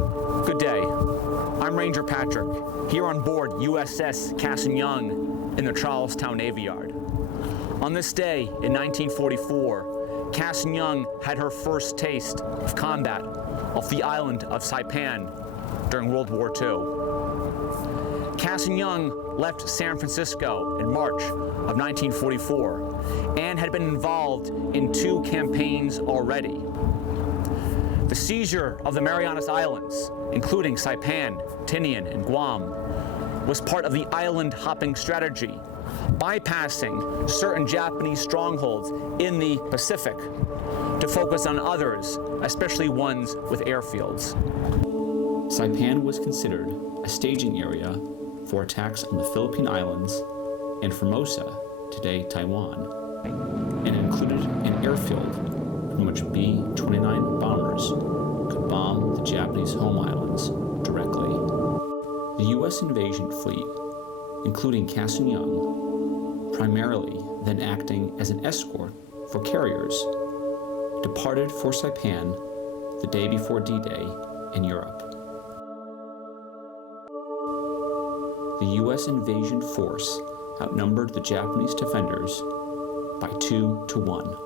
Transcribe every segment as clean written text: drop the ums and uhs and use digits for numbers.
Good day. I'm Ranger Patrick, here on board USS CASSIN YOUNG in the Charlestown Navy Yard. On this day in 1944, CASSIN YOUNG had her first taste of combat off the island of Saipan during World War II. CASSIN YOUNG left San Francisco in March of 1944 and had been involved in 2 campaigns already. The seizure of the Marianas Islands, including Saipan, Tinian, and Guam, was part of the island hopping strategy, bypassing certain Japanese strongholds in the Pacific to focus on others, especially ones with airfields. Saipan was considered a staging area for attacks on the Philippine Islands and Formosa, today Taiwan, and included an airfield from which B-29 bombers could bomb the Japanese home islands directly. The U.S. invasion fleet, including CASSIN YOUNG, primarily then acting as an escort for carriers, departed for Saipan the day before D-Day in Europe. The U.S. invasion force outnumbered the Japanese defenders by 2 to 1.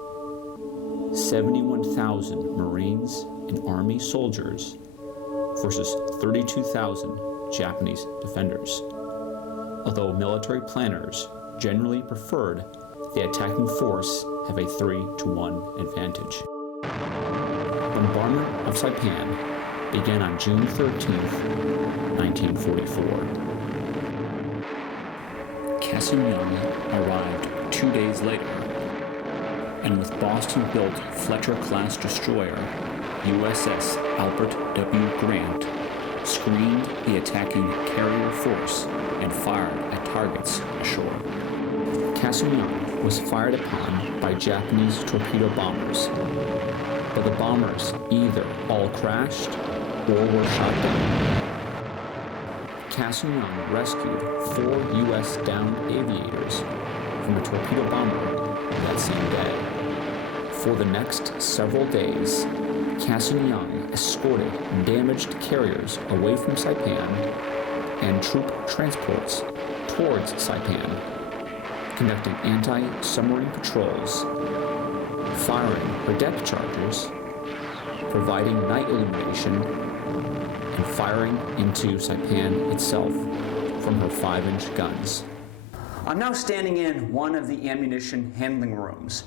71,000 Marines and Army soldiers versus 32,000 Japanese defenders. Although military planners generally preferred the attacking force have a 3 to 1 advantage. Bombardment of Saipan began on June 13, 1944. CASSIN YOUNG arrived 2 days later, and with Boston-built Fletcher-class destroyer USS ALBERT W GRANT screened the attacking carrier force and fired at targets ashore. CASSIN YOUNG was fired upon by Japanese torpedo bombers, but the bombers either all crashed or were shot down. CASSIN YOUNG rescued 4 U.S. downed aviators from a torpedo bomber that same day. For the next several days, CASSIN YOUNG escorted damaged carriers away from Saipan and troop transports towards Saipan, conducting anti-submarine patrols, firing her deck chargers, providing night illumination, and firing into Saipan itself from her 5-inch guns. I'm now standing in one of the ammunition handling rooms,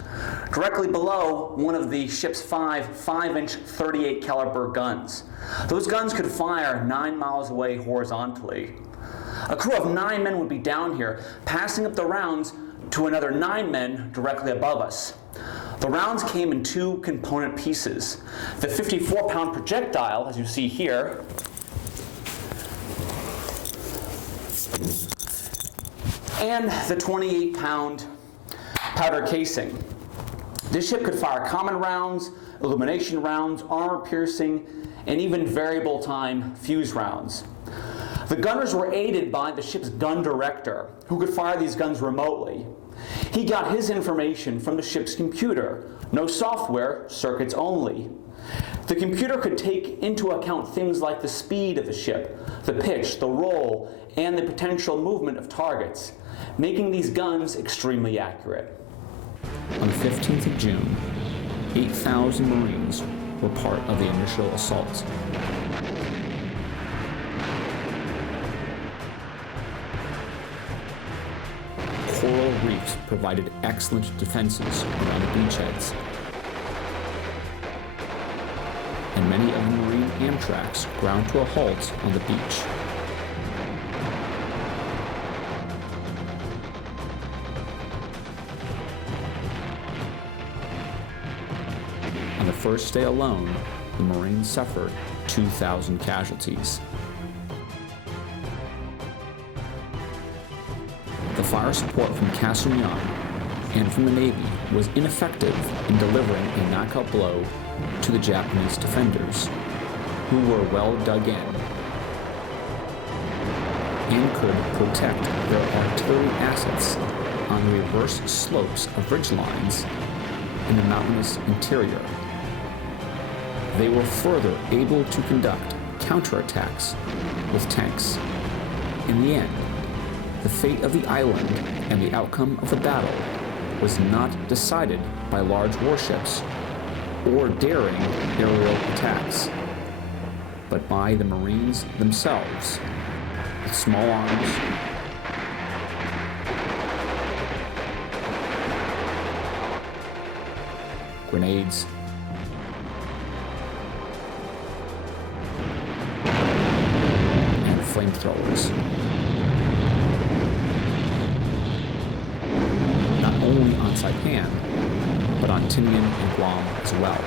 directly below one of the ship's 5-inch 38 caliber guns. Those guns could fire 9 miles away horizontally. A crew of 9 men would be down here, passing up the rounds to another 9 men directly above us. The rounds came in 2 component pieces. The 54-pound projectile, as you see here, and the 28-pound powder casing. This ship could fire common rounds, illumination rounds, armor-piercing, and even variable time fuse rounds. The gunners were aided by the ship's gun director, who could fire these guns remotely. He got his information from the ship's computer. No software, circuits only. The computer could take into account things like the speed of the ship, the pitch, the roll, and the potential movement of targets, making these guns extremely accurate. On the 15th of June, 8,000 Marines were part of the initial assault. Coral reefs provided excellent defenses around the beachheads, and many of the Marine Amtraks ground to a halt on the beach. On the first day alone, the Marines suffered 2,000 casualties. The fire support from CASSIN YOUNG and from the Navy was ineffective in delivering a knockout blow to the Japanese defenders, who were well dug in and could protect their artillery assets on the reverse slopes of ridgelines in the mountainous interior. They were further able to conduct counterattacks with tanks. In the end, the fate of the island and the outcome of the battle was not decided by large warships or daring aerial attacks, but by the Marines themselves, with small arms, grenades, and flamethrowers. Not only on Saipan, but on Tinian and Guam as well.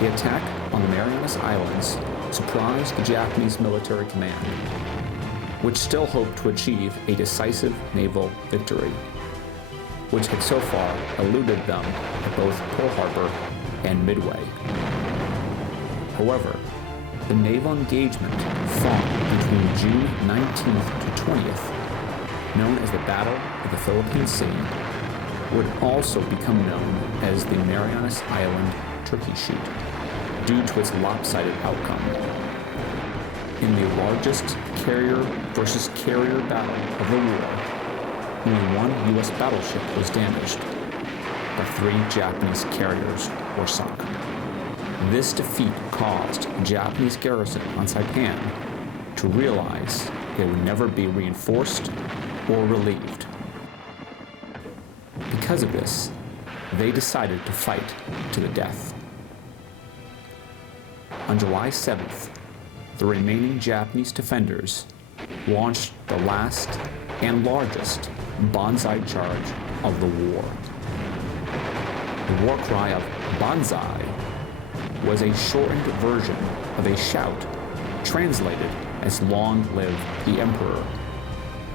The attack on the Marianas Islands surprised the Japanese military command, which still hoped to achieve a decisive naval victory, which had so far eluded them at both Pearl Harbor and Midway. However, the naval engagement fought between June 19th to 20th, known as the Battle of the Philippine Sea, would also become known as the Marianas Island Turkey Shoot, due to its lopsided outcome. In the largest carrier versus carrier battle of the war, only one U.S. battleship was damaged, but 3 Japanese carriers were sunk. This defeat caused the Japanese garrison on Saipan to realize it would never be reinforced or relieved. Because of this, they decided to fight to the death. On July 7th, the remaining Japanese defenders launched the last and largest Banzai charge of the war. The war cry of Banzai was a shortened version of a shout translated as "Long live the Emperor."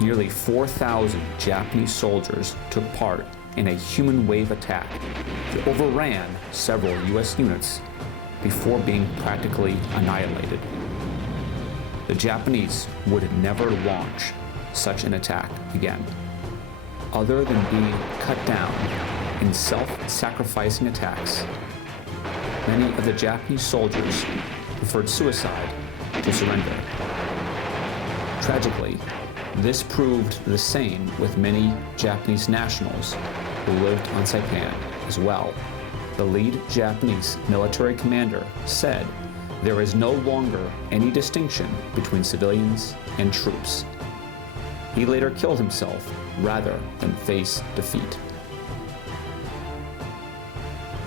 Nearly 4,000 Japanese soldiers took part in a human wave attack that overran several U.S. units before being practically annihilated. The Japanese would never launch such an attack again, other than being cut down in self-sacrificing attacks. Many of the Japanese soldiers preferred suicide to surrender. Tragically, this proved the same with many Japanese nationals who lived on Saipan as well. The lead Japanese military commander said there is no longer any distinction between civilians and troops. He later killed himself rather than face defeat.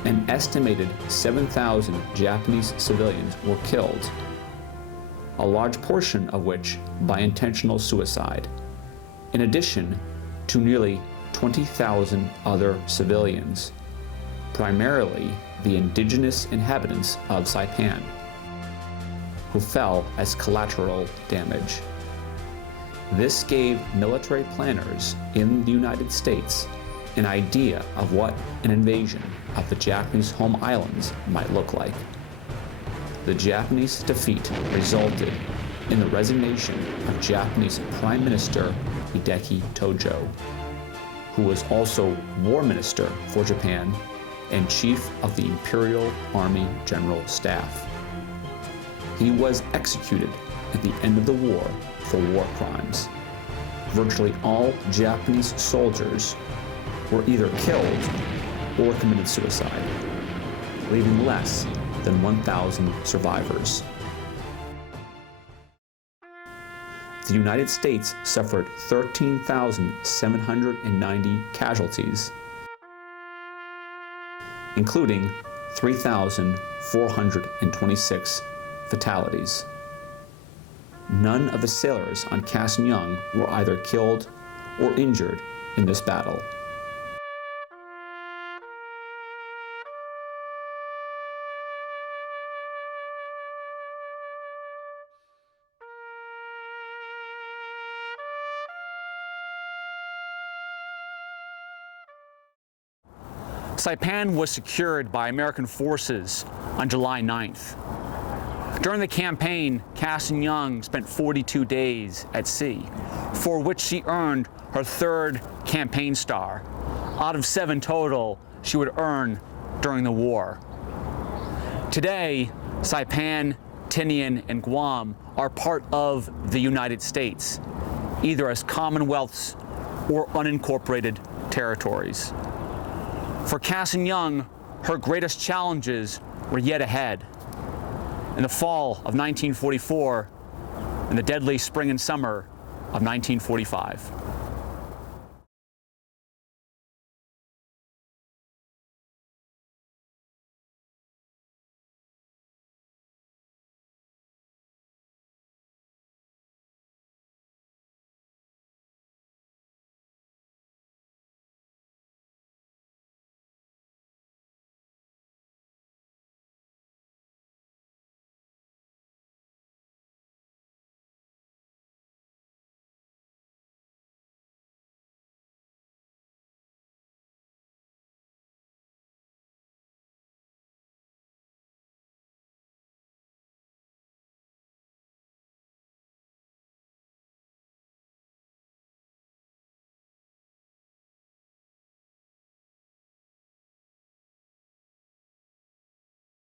An estimated 7,000 Japanese civilians were killed, a large portion of which by intentional suicide, in addition to nearly 20,000 other civilians, primarily the indigenous inhabitants of Saipan, who fell as collateral damage. This gave military planners in the United States an idea of what an invasion of the Japanese home islands might look like. The Japanese defeat resulted in the resignation of Japanese Prime Minister Hideki Tojo, who was also War Minister for Japan and Chief of the Imperial Army General Staff. He was executed at the end of the war for war crimes. Virtually all Japanese soldiers were either killed or committed suicide, leaving less than 1,000 survivors. The United States suffered 13,790 casualties, including 3,426 fatalities. None of the sailors on Cassin Young were either killed or injured in this battle. Saipan was secured by American forces on July 9th. During the campaign, Cassin Young spent 42 days at sea, for which she earned her 3rd campaign star, out of 7 total she would earn during the war. Today, Saipan Tinian, and Guam are part of the United States, either as commonwealths or unincorporated territories. For Cassin Young, her greatest challenges were yet ahead. In the fall of 1944 and the deadly spring and summer of 1945.